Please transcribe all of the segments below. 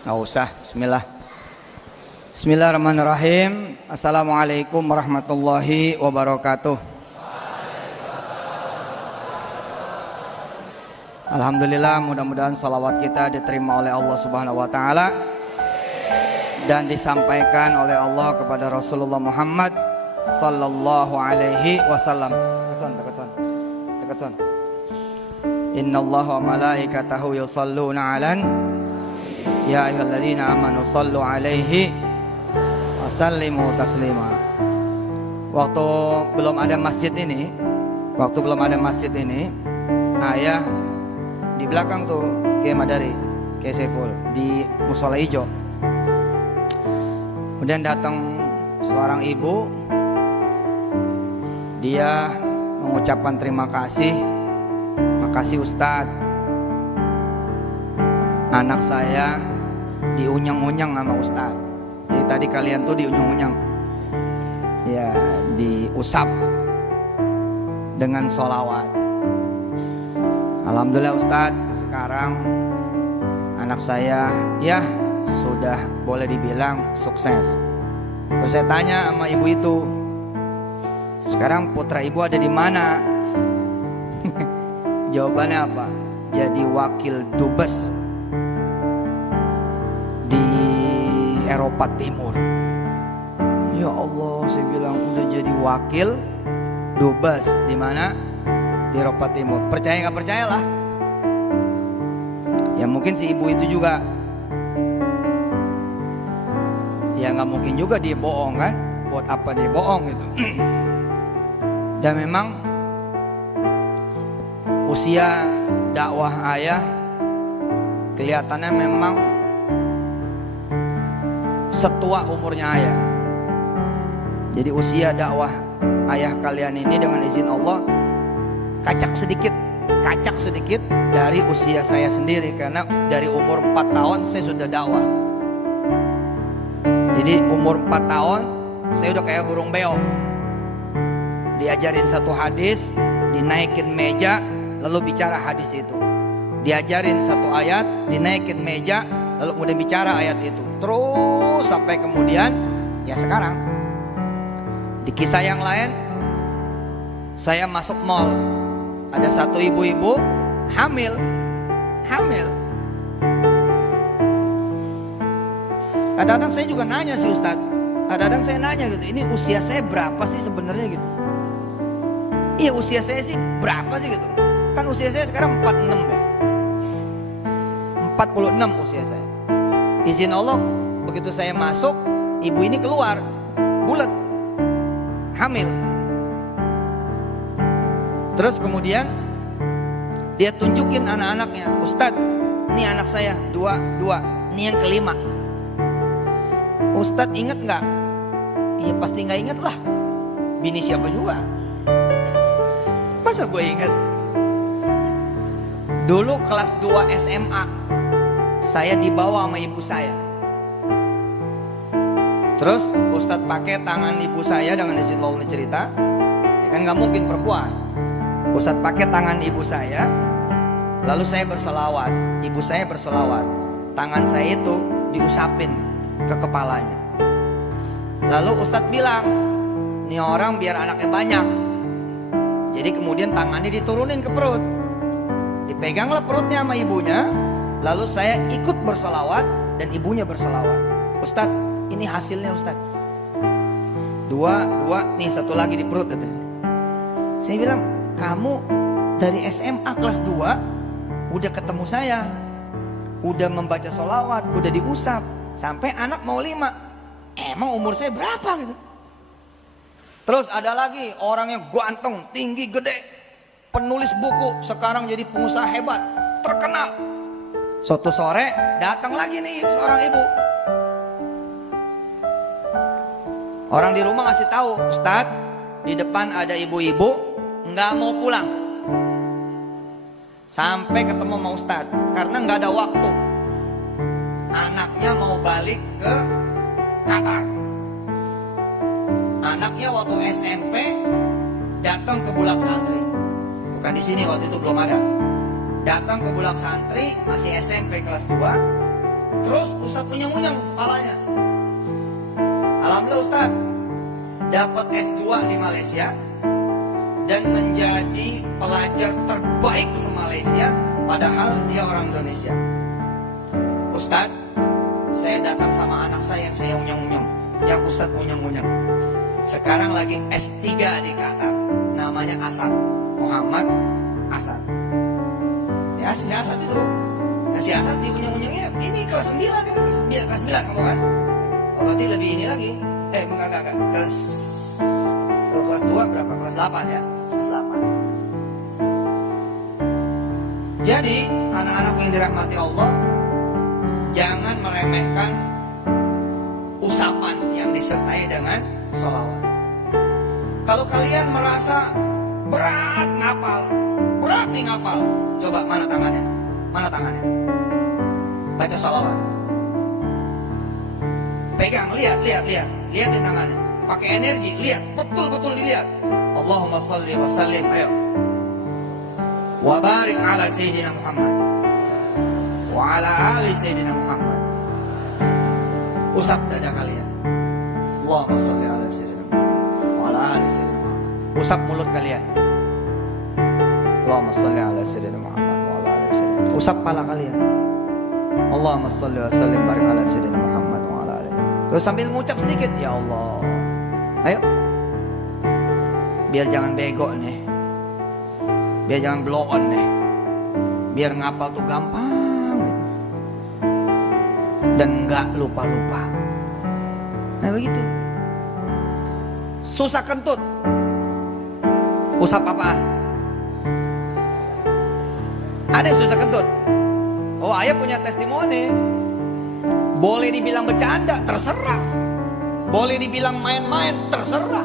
Nggak usah, bismillah. Bismillahirrahmanirrahim. Assalamualaikum warahmatullahi wabarakatuh. Alhamdulillah, mudah-mudahan salawat kita diterima oleh Allah Subhanahu wa taala dan disampaikan oleh Allah kepada Rasulullah Muhammad sallallahu alaihi wasallam. Dekat son. Innallaha wa malaikatahu yusholluna 'alan ya ayyuhalladzina amanu shallu 'alaihi wa sallimu taslima. Waktu belum ada masjid ini, ayah di belakang tuh Kiai Madari, Kiai Saiful di Musola Ijo. Kemudian datang seorang ibu, dia mengucapkan terima kasih, makasih Ustadz, anak saya diunyang-unyang sama Ustadz. Jadi tadi kalian tuh diunyang-unyang, ya diusap dengan sholawat. Alhamdulillah Ustadz, sekarang anak saya ya sudah boleh dibilang sukses. Terus saya tanya sama ibu itu, sekarang putra ibu ada di mana? Jawabannya apa? Jadi wakil dubes di Eropa Timur. Ya Allah, saya bilang udah jadi wakil dubes di mana? Di Eropa Timur. Percaya nggak percaya lah. Ya mungkin si ibu itu juga, ya nggak mungkin juga dia bohong kan? Buat apa dia bohong gitu? Dan memang usia dakwah ayah kelihatannya memang setua umurnya ayah. Jadi usia dakwah ayah kalian ini dengan izin Allah kacak sedikit dari usia saya sendiri, karena dari umur 4 tahun saya sudah dakwah. Jadi umur 4 tahun saya udah kayak burung beo, diajarin satu hadis, dinaikin meja lalu bicara hadis itu, diajarin satu ayat, dinaikin meja lalu kemudian bicara ayat itu, terus sampai kemudian ya sekarang. Di kisah yang lain, saya masuk mall, ada satu ibu-ibu hamil. Kadang-kadang saya juga nanya sih Ustadz, kadang-kadang saya nanya gitu, ini usia saya berapa sih sebenarnya gitu? Iya, usia saya sih berapa sih gitu? Kan usia saya sekarang 46 ya, 46 usia saya. Izin Allah, begitu saya masuk, ibu ini keluar bulat, hamil. Terus kemudian dia tunjukin anak-anaknya, Ustadz, ini anak saya dua, ini yang kelima. Ustadz inget nggak? Iya pasti nggak inget lah. Bini siapa juga? Masa gue inget? Dulu kelas 2 SMA, saya dibawa sama ibu saya. Terus Ustadz pakai tangan ibu saya dengan izin Allah cerita, ya kan nggak mungkin perempuan. Ustadz pakai tangan ibu saya, lalu saya berselawat, ibu saya berselawat, tangan saya itu diusapin ke kepalanya. Lalu Ustadz bilang, ini orang biar anaknya banyak. Jadi kemudian tangannya diturunin ke perut, dipeganglah perutnya sama ibunya. Lalu saya ikut berselawat dan ibunya berselawat. Ustadz, ini hasilnya Ustadz. Dua, nih satu lagi di perut itu. Saya bilang, kamu dari SMA kelas 2 udah ketemu saya, udah membaca sholawat, udah diusap, sampai anak mau 5. Emang umur saya berapa gitu? Terus ada lagi orang yang ganteng, tinggi, gede, penulis buku, sekarang jadi pengusaha hebat, terkenal. Suatu sore datang lagi nih seorang ibu. Orang di rumah ngasih tahu, Ustadz, di depan ada ibu-ibu nggak mau pulang sampai ketemu sama Ustadz karena nggak ada waktu. Anaknya mau balik ke Qatar. Anaknya waktu SMP datang ke Bulak Santri, bukan di sini waktu itu belum ada. Datang ke Bulak Santri masih SMP kelas 2. Terus Ustadz unyeng-unyeng kepalanya. Alhamdulillah Ustadz dapat S2 di Malaysia dan menjadi pelajar terbaik se-Malaysia, padahal dia orang Indonesia. Ustadz, saya datang sama anak saya yang saya unyeng-unyeng, yang Ustadz unyeng-unyeng. Sekarang lagi S3 di Qatar, namanya Asad, Muhammad Asad. Ya si Asad itu, nah si Asad diunyeng-unyengnya, ini kelas 9, kelas 9 kamu kan? Oh berarti lebih ini lagi. Enggak, kalau kelas 2 berapa? Kelas 8 ya? Kelas 8. Jadi anak-anak yang dirahmati Allah, jangan meremehkan usapan yang disertai dengan sholawat. Kalau kalian merasa berat nih ngapal, coba mana tangannya? Baca sholawat. Pegang, lihat di tangannya. Pakai energi, lihat, betul dilihat. Allahumma salli wa sallim, ayo. Wa barik ala Sayyidina Muhammad wa ala ali Sayyidina Muhammad. Usap dada kalian. Allahumma salli ala Sayyidina Muhammad wa ala ali Sayyidina Muhammad. Usap mulut kalian. Allahumma salli ala Sayyidina Muhammad wa ala ali Sayyidina Muhammad. Usap kepala kalian. Allahumma salli wa sallim barik ala Sayyidina Muhammad wa ala ali. Terus sambil ngucap sedikit, ya Allah. Ayo. Biar jangan bego nih. Biar jangan blow on nih. Biar ngapal tuh gampang gitu. Dan gak lupa-lupa. Nah begitu. Susah kentut. Usap apaan? Ada yang susah kentut. Oh ayah punya testimoni. Boleh dibilang bercanda, terserah. Boleh dibilang main-main, terserah.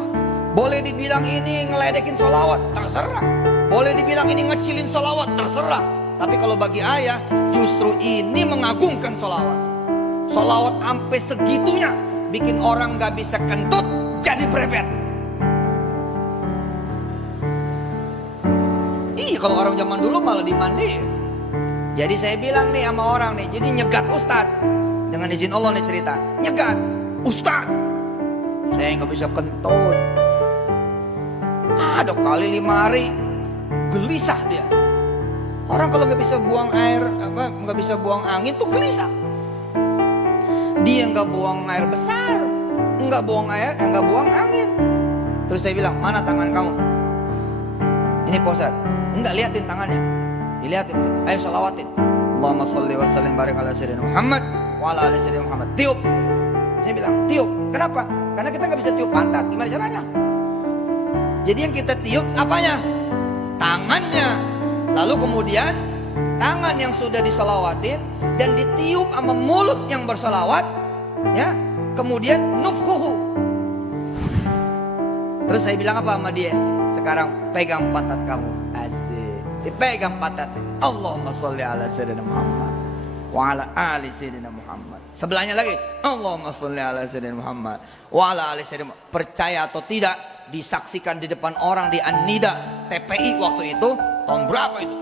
Boleh dibilang ini ngeledekin sholawat, terserah. Boleh dibilang ini ngecilin sholawat, terserah. Tapi kalau bagi ayah, justru ini mengagungkan sholawat. Sholawat sampai segitunya, bikin orang gak bisa kentut, jadi brepet. Iya kalau orang zaman dulu malah dimandi. Jadi saya bilang nih sama orang nih, jadi nyegat Ustadz. Dengan izin Allah nih cerita, nyegat Ustadz, saya gak bisa kentut. Ada kali 5 hari gelisah dia. Orang kalau nggak bisa buang air, nggak bisa buang angin tuh gelisah. Dia nggak buang air besar, nggak buang angin. Terus saya bilang, mana tangan kamu? Ini Pak Ustadz. Enggak, liatin tangannya. Diliatin. Ayo sholawatin. Allahumma sholli wa sallim barik ala Sayyidina Muhammad wa ala ali Sayyidina Muhammad. Tiup. Saya bilang, tiup. Kenapa? Karena kita nggak bisa tiup pantat. Gimana caranya? Jadi yang kita tiup apanya? Tangannya. Lalu kemudian tangan yang sudah disolawatin dan ditiup sama mulut yang bersolawat, ya. Kemudian nufhuhu. Terus saya bilang apa sama dia? Sekarang pegang pantat kamu. Asik. Dipegang pantatnya. Allahumma sholli ala Sayyidina Muhammad wa ala ali Sayyidina Muhammad. Sebelahnya lagi. Allahumma sholli ala Sayyidina Muhammad wa ala ali Sayyidina Muhammad. Percaya atau tidak, disaksikan di depan orang di An-Nida TPI waktu itu. Tahun berapa itu?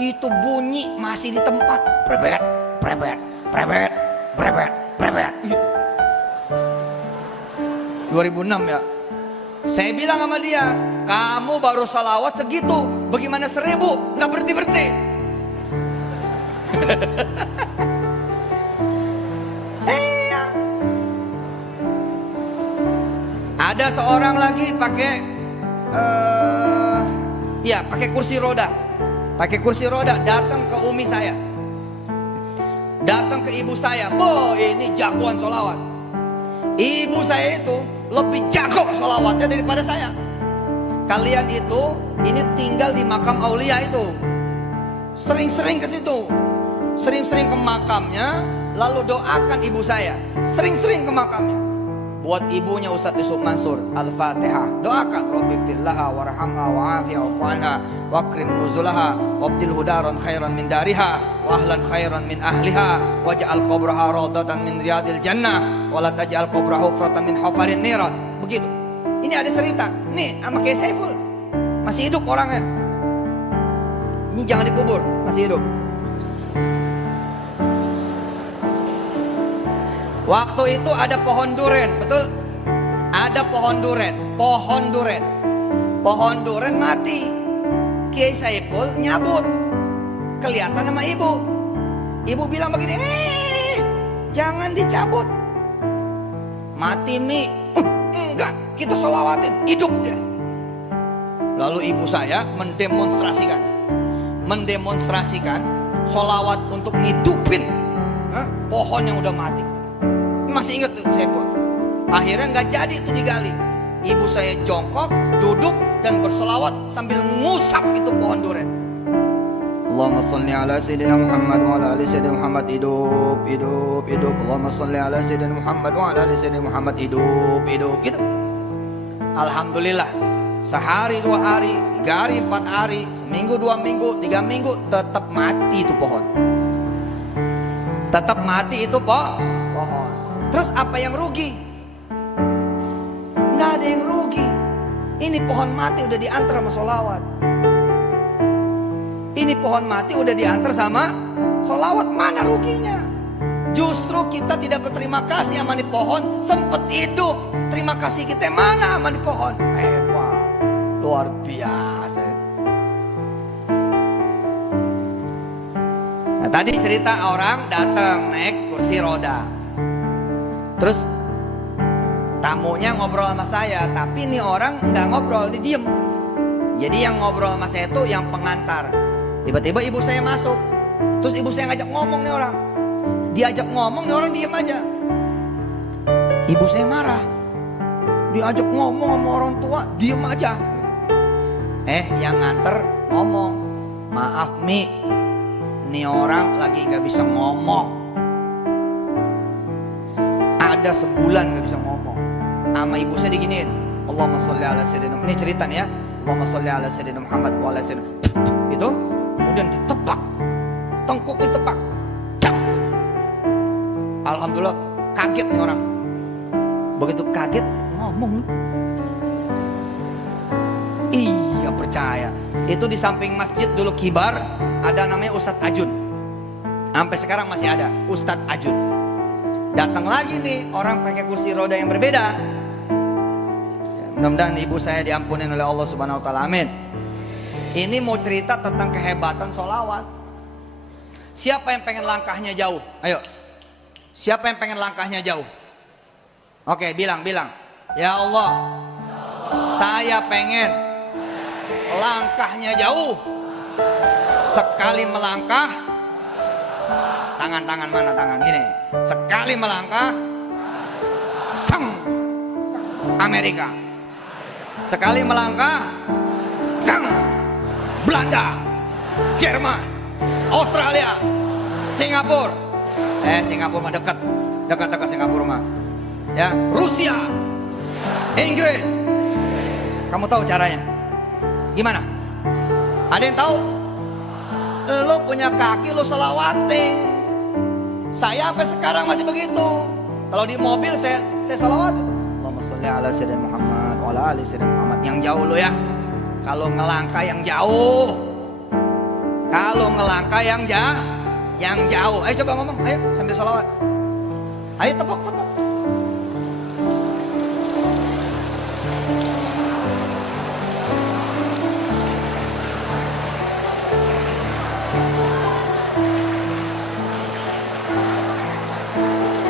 Itu bunyi masih di tempat. Prebet, prebet, prebet, prebet, prebet. 2006 ya. Saya bilang sama dia, kamu baru salawat segitu, bagaimana 1000? Nggak berhenti-berhenti. Ada seorang lagi pakai pakai kursi roda. Pakai kursi roda datang ke umi saya. Datang ke ibu saya. Oh, ini jagoan sholawat. Ibu saya itu lebih jago sholawatnya daripada saya. Kalian itu ini tinggal di makam aulia itu. Sering-sering ke situ. Sering-sering ke makamnya, lalu doakan ibu saya. Sering-sering ke makamnya. Buat ibunya Ustadz Yusuf Mansur, Al-Fatihah. Doakan, Rabbi firlaha warhamha wa'afiha wa'fu'anha waqrim nuzulaha wabdil hudaran khairan min dariha wa ahlan khairan min ahliha waj'al qabraha rawdatan min riyadil jannah wa la taj'al qabraha hufratan min hufarin niran. Begitu. Ini ada cerita. Nih sama Kiai Saiful. Masih hidup orangnya. Ini jangan dikubur, masih hidup. Waktu itu ada pohon duren, betul? Ada pohon duren, pohon duren. Pohon duren mati. Kiai Saiful nyabut. Kelihatan sama ibu. Ibu bilang begini, jangan dicabut. Mati Mi. Enggak, kita solawatin, hidup dia. Lalu ibu saya mendemonstrasikan solawat untuk ngidupin pohon yang udah mati. Masih ingat tuh saya buat. Akhirnya nggak jadi itu digali. Ibu saya jongkok, duduk dan bersolawat sambil ngusap itu pohon duren. Allahumma sholli ala sayyidina Muhammad wa ala ali sayyidina Muhammad, hidup, hidup, hidup. Allahumma sholli ala sayyidina Muhammad wa ala ali sayyidina Muhammad, hidup, hidup. Gitu. Alhamdulillah. Sehari, 2 hari, 3 hari, 4 hari, seminggu, 2 minggu, 3 minggu, tetap mati itu pohon. Tetap mati itu pohon. Terus apa yang rugi? Nggak ada yang rugi. Ini pohon mati udah diantar sama solawat. Ini pohon mati udah diantar sama solawat. Mana ruginya? Justru kita tidak berterima kasih sama nih pohon. Sempet hidup. Terima kasih kita mana sama nih pohon? Hebat. Luar biasa. Nah, tadi cerita orang datang naik kursi roda. Terus tamunya ngobrol sama saya, tapi ini orang nggak ngobrol, dia diem. Jadi yang ngobrol sama saya itu yang pengantar. Tiba-tiba ibu saya masuk, terus ibu saya ngajak ngomong nih orang. Diajak ngomong nih orang diem aja. Ibu saya marah. Diajak ngomong sama orang tua, diem aja. Yang nganter ngomong, maaf Mi, nih orang lagi nggak bisa ngomong. Ada sebulan gak bisa ngomong. Sama ibu saya diginiin, Allahumma sholli ala sayyidina. Ini cerita nih ya. Allahumma sholli ala sayyidina Muhammad wa ala sayyidina. Itu kemudian ditepak, tengkuk ditepak. Alhamdulillah kaget nih orang. Begitu kaget ngomong. Iya percaya. Itu di samping masjid dulu Kibar ada namanya Ustadz Ajun. Sampai sekarang masih ada Ustadz Ajun. Datang lagi nih orang pakai kursi roda yang berbeda. Mudah-mudahan ibu saya diampunin oleh Allah Subhanahu wa taala. Amin. Ini mau cerita tentang kehebatan solawat. Siapa yang pengen langkahnya jauh? Ayo. Siapa yang pengen langkahnya jauh? Oke, bilang. Ya Allah, saya pengen langkahnya jauh. Sekali melangkah, tangan mana tangan gini. Sekali melangkah, sang Amerika. Sekali melangkah, sang Belanda, Jerman, Australia, Singapura. Singapura mah dekat Singapura mah. Ya, Rusia, Inggris. Kamu tahu caranya? Gimana? Ada yang tahu? Lo punya kaki lo selawatin. Saya sampai sekarang masih begitu. Kalau di mobil saya selawatin. Allahumma sholli ala sayyidina Muhammad wa ala ali sayyidina Muhammad. Yang jauh lo ya. Kalau ngelangkah yang jauh. Kalau ngelangkah yang jauh. Ayo coba ngomong, ayo sambil sholawat. Ayo tepuk.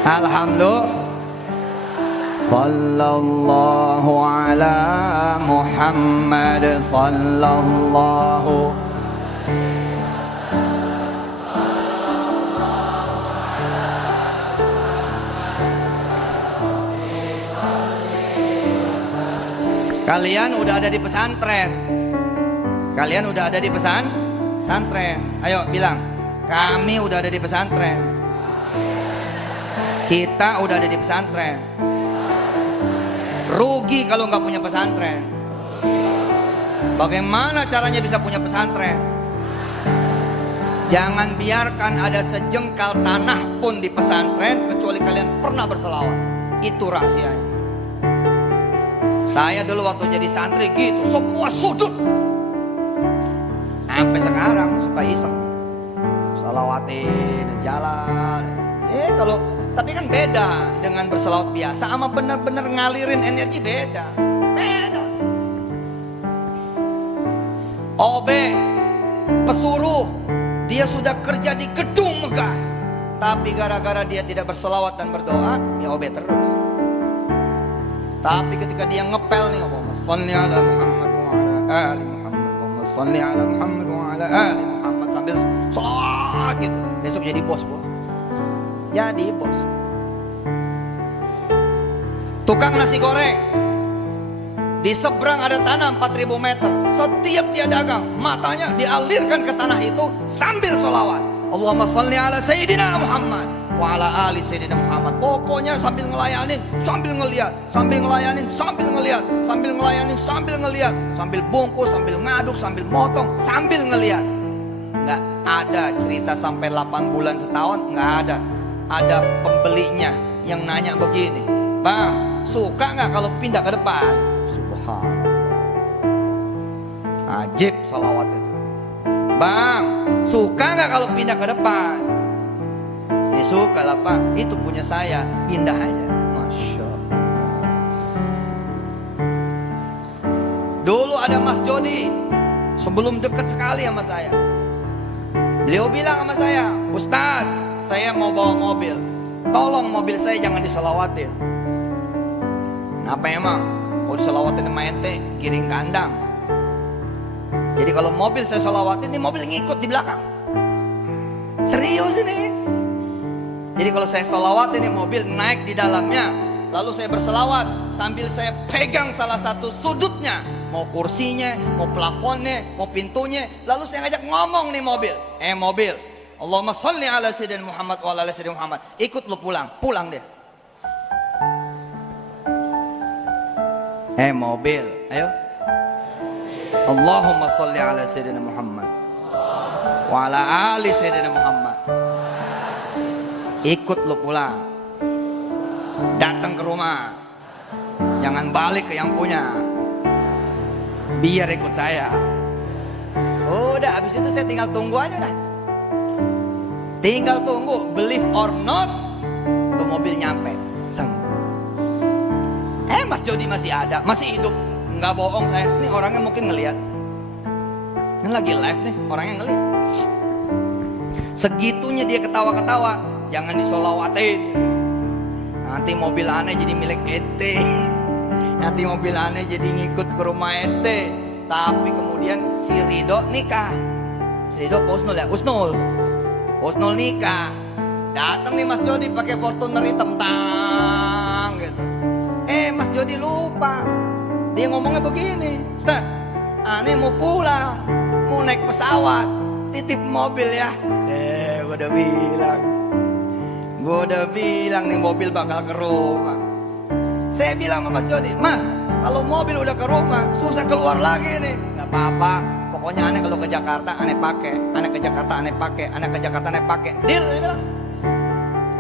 Alhamdulillah. Sallallahu ala Muhammad sallallahu. Kalian udah ada di pesantren. Ayo bilang, kami udah ada di pesantren. Kita udah ada di pesantren. Rugi kalau nggak punya pesantren. Bagaimana caranya bisa punya pesantren? Jangan biarkan ada sejengkal tanah pun di pesantren kecuali kalian pernah berselawat. Itu rahasianya. Saya dulu waktu jadi santri gitu, semua sudut. Sampai sekarang suka iseng, salawatin jalan. Tapi kan beda dengan berselawat biasa sama benar-benar ngalirin energi, beda. Beda. OB, pesuruh, dia sudah kerja di gedung megah, tapi gara-gara dia tidak berselawat dan berdoa, ya OB terus. Tapi ketika dia ngepel nih, Allahumma sholli ala Muhammad wa ala ali Muhammad, Allahumma sholli ala Muhammad wa ala ali Muhammad, sambil sholawat gitu, besok jadi bos, jadi bos. Tukang nasi goreng, di seberang ada tanah 4000 meter. Setiap dia dagang, matanya dialirkan ke tanah itu sambil sholawat. Allahumma sholli ala Sayyidina Muhammad wa ala ali Sayyidina Muhammad. Pokoknya sambil ngelayanin, sambil ngeliat, sambil ngelayanin, sambil ngeliat, sambil ngelayanin, sambil ngeliat, sambil bungkus, sambil ngaduk, sambil motong, sambil ngeliat. Nggak ada cerita sampai 8 bulan setahun, nggak ada. Ada pembelinya yang nanya begini, Bang, suka nggak kalau pindah ke depan? Subhanallah, ajib salawat itu. Bang, suka nggak kalau pindah ke depan? Ya suka lah Pak, itu punya saya, pindah aja. Masya Allah. Dulu ada Mas Jody, sebelum dekat sekali sama saya, beliau bilang sama saya, Ustadz, saya mau bawa mobil, tolong mobil saya jangan diselawatin. Kenapa emang? Kalau diselawatin sama ente, giring kandang. Jadi kalau mobil saya selawatin, ini mobil ngikut di belakang. Serius ini. Jadi kalau saya selawatin, ini mobil naik di dalamnya, lalu saya berselawat sambil saya pegang salah satu sudutnya, mau kursinya, mau plafonnya, mau pintunya, lalu saya ngajak ngomong nih mobil, mobil, Allahumma sholli ala Sayyidina Muhammad wa ala Sayyidina Muhammad, ikut lu pulang, pulang dia. Mobil, ayo. Allahumma sholli ala Sayyidina Muhammad wa ala ali Sayyidina Muhammad. Ikut lu pulang. Datang ke rumah. Jangan balik ke yang punya. Biar ikut saya. Udah, habis itu saya tinggal tunggu aja dah. Tinggal tunggu, believe or not, tuh mobil nyampe. Seng. Mas Jody masih ada, masih hidup. Nggak bohong saya, ini orangnya mungkin ngelihat. Ini lagi live nih, orangnya ngelihat. Segitunya dia ketawa-ketawa, jangan disolawatin. Nanti mobil aneh jadi milik ente. Nanti mobil aneh jadi ngikut ke rumah ente. Tapi kemudian si Ridho nikah. Ridho Pak Usnul ya, Usnul nikah. Datang nih Mas Jody pakai Fortuner hitam tang gitu. Mas Jody lupa. Dia ngomongnya begini, Ustaz, aneh mau pulang, mau naik pesawat, titip mobil ya. Gue udah bilang nih mobil bakal ke rumah. Saya bilang sama Mas Jody, Mas, kalau mobil udah ke rumah, susah keluar lagi nih. Gak apa-apa, pokoknya aneh kalau ke Jakarta, aneh pakai. Aneh ke Jakarta, aneh pakai. Aneh ke Jakarta, aneh pakai. Deal, saya bilang.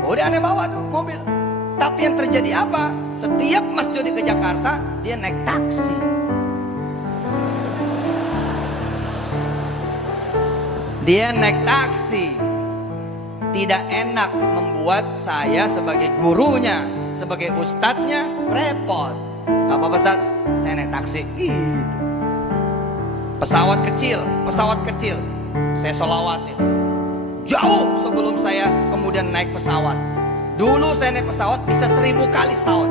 Udah aneh bawa tuh mobil. Tapi yang terjadi apa? Setiap Mas Jody ke Jakarta, dia naik taksi. Dia naik taksi. Tidak enak, membuat saya sebagai gurunya, sebagai ustadznya repot. Gak apa-apa Ustaz, saya naik taksi. Pesawat kecil, saya sholawatin. Jauh sebelum saya kemudian naik pesawat. Dulu saya naik pesawat bisa 1000 kali setahun.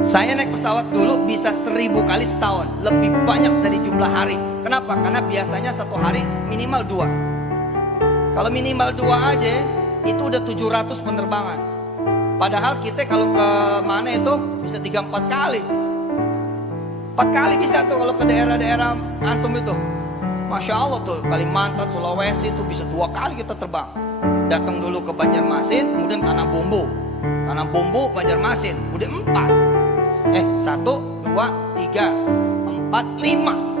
Saya naik pesawat dulu bisa 1000 kali setahun. Lebih banyak dari jumlah hari. Kenapa? Karena biasanya satu hari minimal 2. Kalau minimal 2 aja itu udah 700 penerbangan. Padahal kita kalau ke mana itu bisa 3-4 kali. 4 kali bisa tuh kalau ke daerah-daerah antum itu. Masya Allah tuh Kalimantan, Sulawesi itu bisa 2 kali kita terbang. Datang dulu ke Banjarmasin, kemudian Tanah Bumbu, Banjarmasin, udah 4. 1, 2, 3, 4,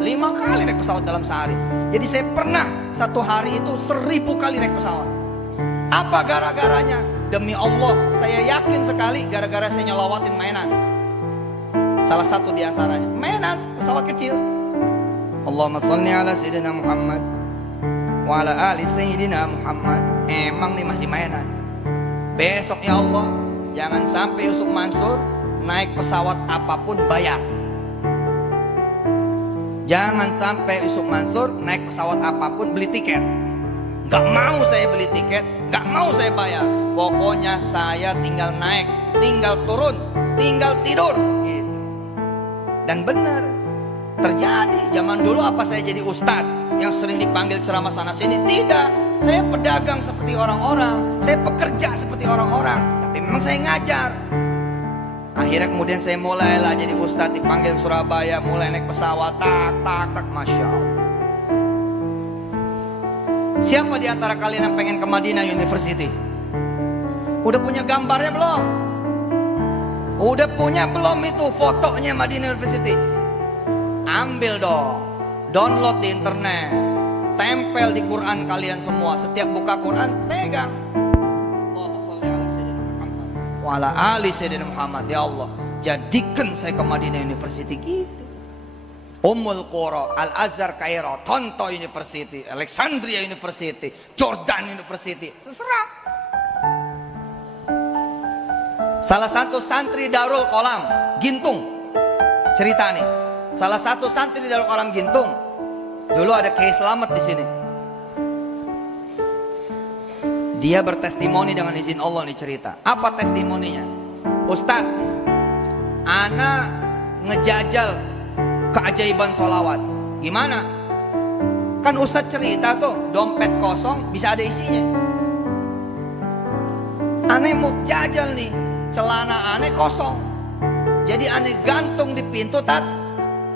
5 kali naik pesawat dalam sehari. Jadi saya pernah satu hari itu 1000 kali naik pesawat. Apa gara-garanya? Demi Allah, saya yakin sekali gara-gara saya nyelawatin mainan. Salah satu diantaranya mainan pesawat kecil. Allahumma sholli ala Sayyidina Muhammad wa ala ali Sayyidina Muhammad. Emang nih masih mainan. Besok ya Allah, jangan sampai Yusuf Mansur naik pesawat apapun bayar. Jangan sampai Yusuf Mansur naik pesawat apapun beli tiket. Gak mau saya beli tiket, gak mau saya bayar. Pokoknya saya tinggal naik, tinggal turun, tinggal tidur gitu. Dan benar terjadi. Zaman dulu apa saya jadi ustadz yang sering dipanggil ceramah sana sini? Tidak. Saya pedagang seperti orang-orang, saya pekerja seperti orang-orang, tapi memang saya ngajar. Akhirnya kemudian saya mulailah jadi ustadz, dipanggil Surabaya, mulai naik pesawat, tak, Masya Allah. Siapa di antara kalian yang pengen ke Madinah University? Udah punya gambarnya belum? Udah punya belum itu fotonya Madinah University? Ambil dong, download di internet, tempel di Quran kalian semua. Setiap buka Quran, pegang. Allahumma sholli ala sayyidina Muhammad wa ala ali sayyidina Muhammad. Ya Allah, jadikan saya ke Madinah University gitu. Ummul Qura, Al-Azhar Kairo, Tonto University, Alexandria University, Jordan University, terserah. Salah satu santri Darul Qolam Gintung, cerita nih. Salah satu santri Darul Qolam Gintung, dulu ada Kiai Slamet di sini. Dia bertestimoni dengan izin Allah nih cerita. Apa testimoninya? Ustadz, ana ngejajal keajaiban sholawat. Gimana? Kan Ustadz cerita tuh, dompet kosong bisa ada isinya. Aneh mau jajal nih, celana aneh kosong. Jadi aneh gantung di pintu tat.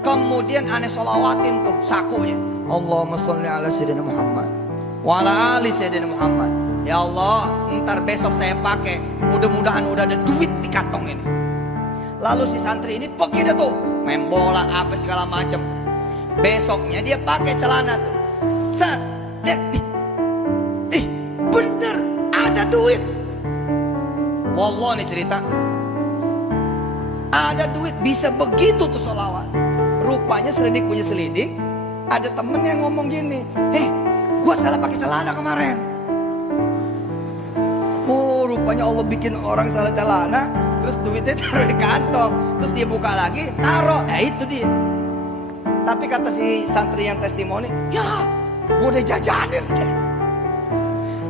Kemudian aneh sholawatin tuh sakunya. Allahumma sholli ala sayyidina Muhammad wa ala ali sayyidina Muhammad. Ya Allah, ntar besok saya pakai. Mudah-mudahan udah ada duit di kantong ini. Lalu si santri ini pergi dah tuh, main bola apa segala macam. Besoknya dia pakai celana tuh. Set, bener ada duit. Wallah nih cerita, ada duit, bisa begitu tuh sholawat. Rupanya selidik punya selidik, ada temen yang ngomong gini, gua salah pakai celana kemarin. Oh, rupanya Allah bikin orang salah celana, terus duitnya taruh di kantong, terus dia buka lagi, taruh, itu dia. Tapi kata si santri yang testimoni, ya, gue udah jajanin.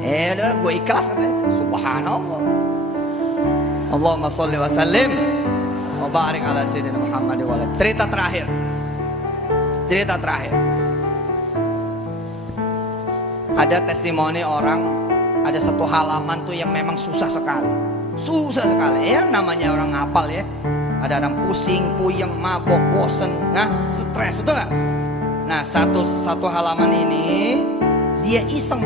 Udah, gue ikhlas katanya. Subhanallah. Allahumma sholli wa sallim wa barik ala sayyidina Muhammad wa ala. Cerita terakhir. Ada testimoni orang, ada satu halaman tuh yang memang susah sekali ya, namanya orang ngapal ya. Ada orang pusing, puyeng, mabok, bosen, stres, betul nggak? Nah, satu halaman ini dia iseng,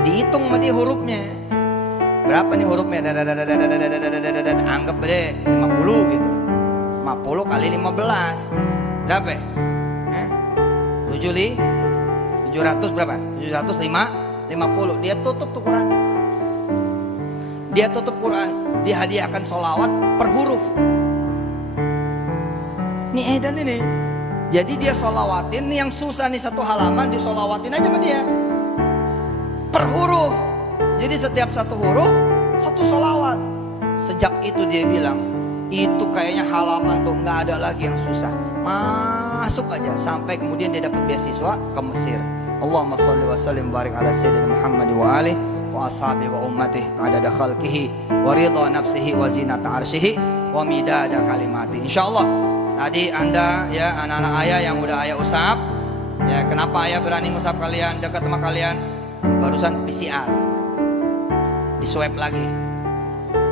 dihitung sama dia hurufnya. Berapa nih hurufnya? Anggap deh 50 gitu. 50 kali 15 berapa ya? 700 berapa? 750. Dia tutup tuh Quran. Dia tutup Quran, dihadiahkan sholawat per huruf. Nih edan ini. Jadi dia sholawatin, nih yang susah nih satu halaman disholawatin aja sama dia. Per huruf. Jadi setiap satu huruf, satu sholawat. Sejak itu dia bilang, itu kayaknya halaman tuh nggak ada lagi yang susah. Masuk aja, sampai kemudian dia dapat beasiswa ke Mesir. Allahumma sholli wa sallim barik ala sayyidina Muhammad wa alihi wa ashabi wa ummati adada khalqihi wa ridha nafsihi wa zinata arsyihi wa midada kalimati. Insyaallah tadi Anda ya, anak-anak ayah yang udah ayah usap ya, kenapa ayah berani ngusap kalian, dekat sama kalian? Barusan PCR, di swab lagi,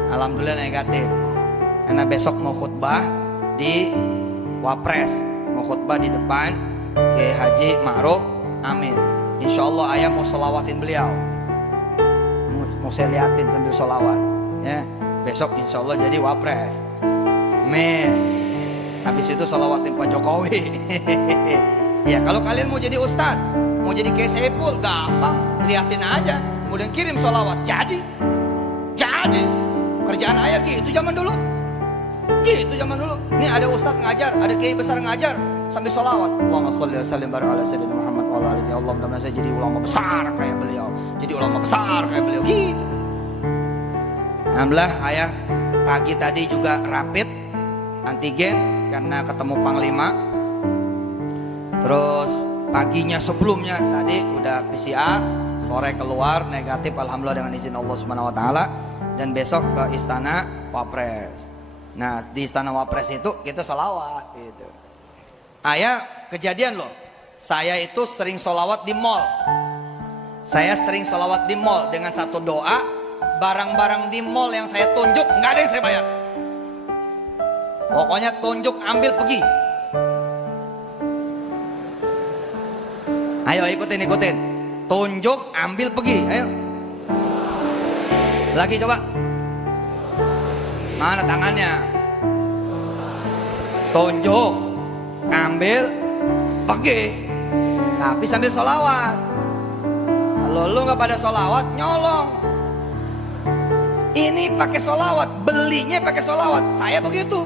alhamdulillah negatif. Karena besok mau khutbah di Wapres, mau khutbah di depan Kiai Haji Ma'ruf Amin. Insya Allah ayah mau sholawatin beliau, mau saya liatin sambil sholawat ya. Besok insya Allah jadi Wapres. Amin. Habis itu sholawatin Pak Jokowi. Ya, kalau kalian mau jadi ustadz, mau jadi Kiai Saiful, gampang, liatin aja, kemudian kirim sholawat, jadi kerjaan ayah gitu zaman dulu. Ini ada ustadz ngajar, ada kiai besar ngajar, sambil sholawat. Allahumma sholli wa sallim barik ala sayyidina Muhammad wa ala alihi. Ya Allah, mudah-mudahan saya jadi ulama besar kayak beliau. Jadi ulama besar kayak beliau gitu. Alhamdulillah ayah pagi tadi juga rapid antigen karena ketemu Panglima. Terus paginya sebelumnya tadi udah PCR, sore keluar negatif alhamdulillah dengan izin Allah Subhanahu wa taala, dan besok ke Istana Wapres. Nah, di Istana Wapres itu kita sholawat gitu. Ayah kejadian loh, saya itu sering sholawat di mall. Saya sering sholawat di mall dengan satu doa, barang-barang di mall yang saya tunjuk nggak ada yang saya bayar. Pokoknya tunjuk ambil pergi. Ayo ikutin. Tunjuk ambil pergi. Ayo. Lagi coba. Mana tangannya? Tunjuk ambil pergi. Tapi sambil sholawat. Kalau lu nggak pada sholawat nyolong. Ini pakai sholawat, belinya pakai sholawat. Saya begitu.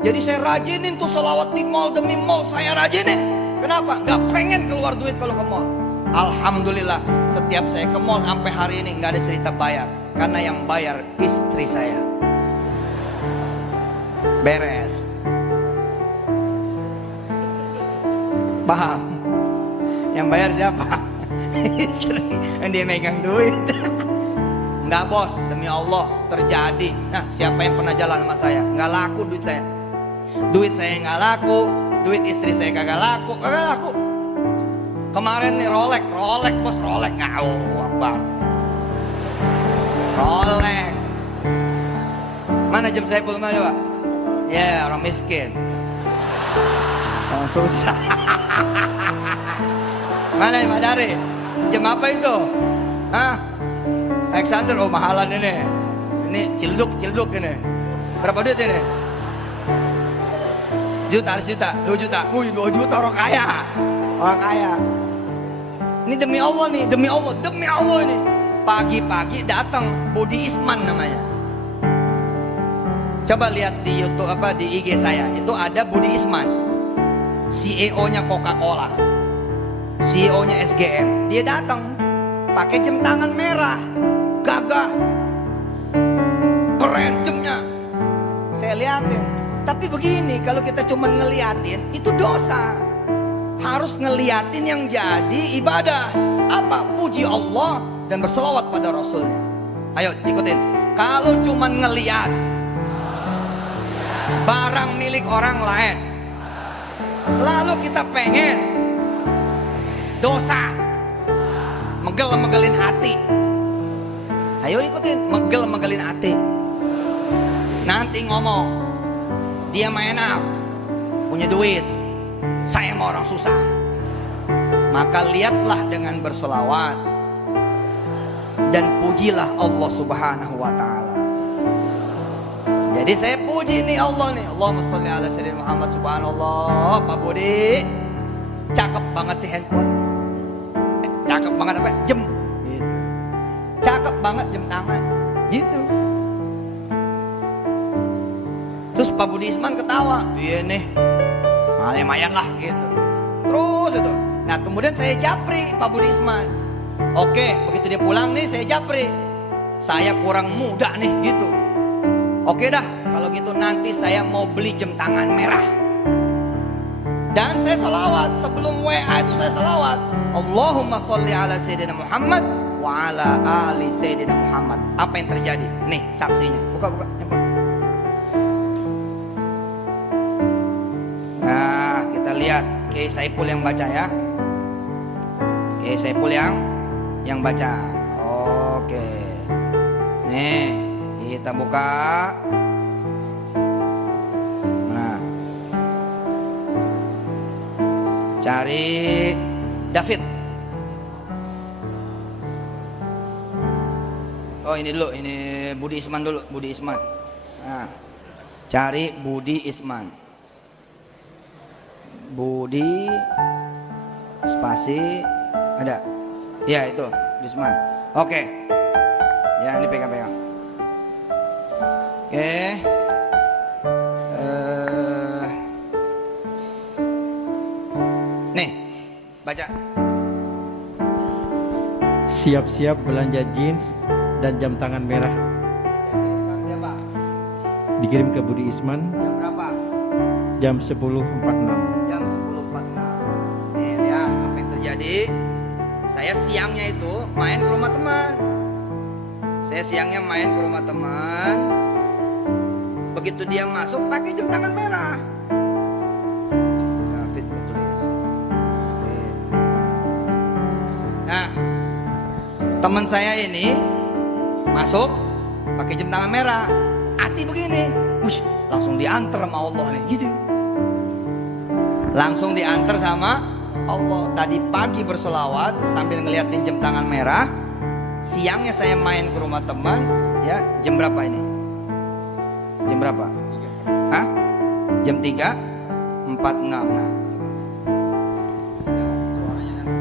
Jadi saya rajinin tuh sholawat di mall demi mall, saya rajinin. Kenapa? Gak pengen keluar duit kalau ke mall. Alhamdulillah setiap saya ke mall sampai hari ini gak ada cerita bayar. Karena yang bayar istri saya. Beres. Paham? Yang bayar siapa? Istri. Yang dia megang duit. Enggak bos, demi Allah terjadi. Nah, siapa yang pernah jalan sama saya? Nggak laku duit saya. Duit saya nggak laku, duit istri saya kagak laku. Kemarin nih Rolex bos, Rolex ngau apa? Rolex. Mana jam saya puluh coba? Ya orang miskin. Orang susah. Mana nih Madari? Jam apa itu? Hah? Alexander, oh mahalan ini. Ini cilduk ini. Berapa duit ini? Juta, 2 juta. Wih, 2 juta orang kaya. Orang kaya. Ini demi Allah nih, demi Allah ini. Pagi-pagi datang Budi Isman namanya. Coba lihat di YouTube di IG saya. Itu ada Budi Isman. CEO-nya Coca-Cola. CEO-nya SGM. Dia datang pakai jam tangan merah. Gagah, keren jamnya. Saya liatin. Tapi begini, kalau kita cuma ngeliatin itu dosa. Harus ngeliatin yang jadi ibadah. Apa? Puji Allah dan berselawat pada Rasulnya. Ayo ikutin. Kalau cuma ngeliat barang milik orang lain, lalu kita pengen dosa, megel-megelin hati. Ayo ikutin, megel-megelin hati. Nanti ngomong, dia main up, punya duit, saya mau orang susah. Maka lihatlah dengan berselawat dan pujilah Allah Subhanahu wa ta'ala. Jadi saya puji nih Allah nih. Allahumma sholli ala sayyidina Muhammad. Subhanallah, Pak Budi, cakep banget sih handphone. Cakep banget apa? Jam. Cakep banget jam tangan gitu. Terus Pak Budi Isman ketawa, iya nih lumayan lah gitu. Terus itu. Nah kemudian saya japri Pak Budi Isman. Oke, begitu dia pulang nih saya japri, saya kurang muda nih gitu. Oke dah, kalau gitu nanti saya mau beli jam tangan merah. Dan saya salawat, sebelum WA itu saya salawat, Allahumma sholli ala sayyidina Muhammad wa ala ali sayyidina Muhammad. Apa yang terjadi? Nih saksinya. Buka. Nah, kita lihat Kiai Saiful yang baca ya. Kiai Saiful yang baca. Oke. Nih, kita buka. Nah. Cari David. Oh ini dulu, ini Budi Isman dulu, Budi Isman. Nah, cari Budi Isman. Budi spasi ada. Ya itu, Budi Isman. Oke. Ya ini pegang-pegang. Oke. Baca. Siap-siap belanja jeans dan jam tangan merah. Siapa? Dikirim ke Budi Isman. Jam berapa? Jam 10.46. Jam 10.46. Nih ya, apa yang terjadi? Saya siangnya itu main ke rumah teman. Begitu dia masuk pakai jam tangan merah. David tulis. Nah, teman saya ini masuk pakai jam tangan merah. Hati begini, wush, langsung diantar sama Allah nih, gitu. Langsung diantar sama Allah. Tadi pagi berselawat sambil ngeliatin jam tangan merah. Siangnya saya main ke rumah teman. Ya, jam berapa ini? Jam berapa? Hah? Jam 3.46. Nah, suaranya nanti.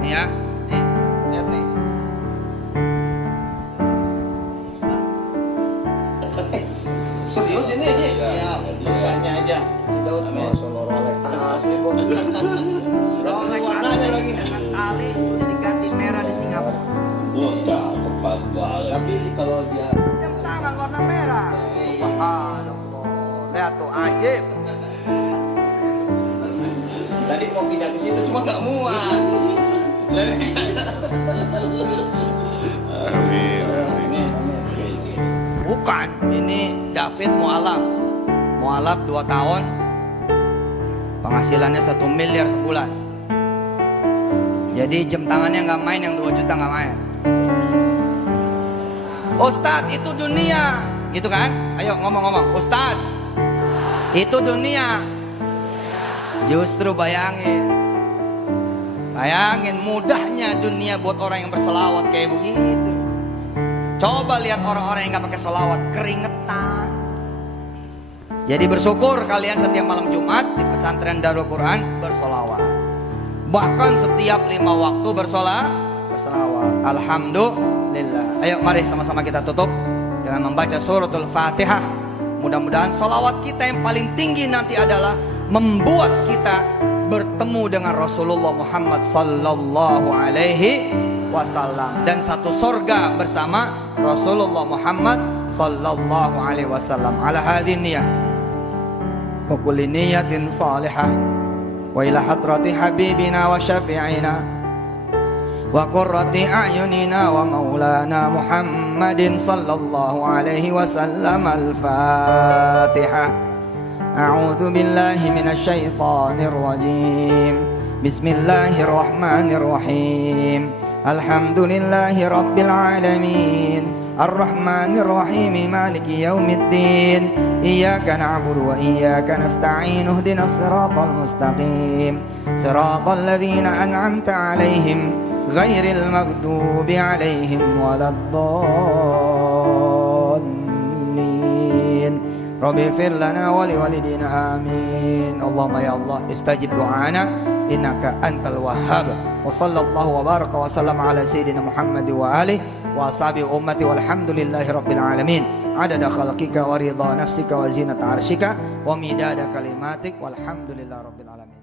Nih ya, nih, lihat nih. Serius ini? Ya, bukannya aja. Daud Solo Rolex asli bos. Rolex warnanya lagi dengan tali udah diganti merah di Singapura. Cakep pas banget. Tapi kalau dia Jam tangan warna merah. Subhanallah. Lihat tuh ajib. tadi mau pindah ke situ cuma nggak muat. Bukan, ini David mualaf. Mualaf 2 tahun. Penghasilannya 1 miliar sebulan. Jadi jam tangannya nggak main, yang 2 juta nggak main. Ustadz, itu dunia, gitu kan? Ayo ngomong-ngomong, Ustadz, itu dunia. Justru bayangin mudahnya dunia buat orang yang berselawat kayak begitu. Coba lihat orang-orang yang gak pakai selawat, keringetan. Jadi bersyukur kalian setiap malam Jumat di pesantren Darul Quran bersolawat. Bahkan setiap 5 waktu bersolawat. Alhamdulillah. Ayo mari sama-sama kita tutup dengan membaca suratul Fatihah. Mudah-mudahan solawat kita yang paling tinggi nanti adalah membuat kita bertemu dengan Rasulullah Muhammad sallallahu alaihi wasallam dan satu sorga bersama Rasulullah Muhammad sallallahu alaihi wasallam. Ala hadhihi niyyah wa kulli niyatin salihah wa ila hadrati habibina wa syafi'ina wa qurrati a'yunina wa maulana Muhammadin sallallahu alaihi wasallam. Al-Fatihah. A'udzu billahi minasy syaithanir rajim. Bismillahirrahmanirrahim. Alhamdulillahi rabbil alamin. Arrahmanir rahim. Maliki yaumiddin. Iyyaka na'budu wa iyyaka nasta'in. Ihdinas siratal mustaqim. Siratal ladzina an'amta 'alaihim ghairil maghdubi 'alaihim waladdallin. Rabbi fir lana wa liwalidina amin. Allahumma ya Allah istajib du'ana innaka antal wahhab. Wa sallallahu wa baraka wa sallama ala sayyidina Muhammad wa alihi wa ashabi ummati walhamdulillahi rabbil alamin. Adada khalqika wa ridha nafsika wa zinata arshika wa midada kalimatik walhamdulillahi rabbil alamin.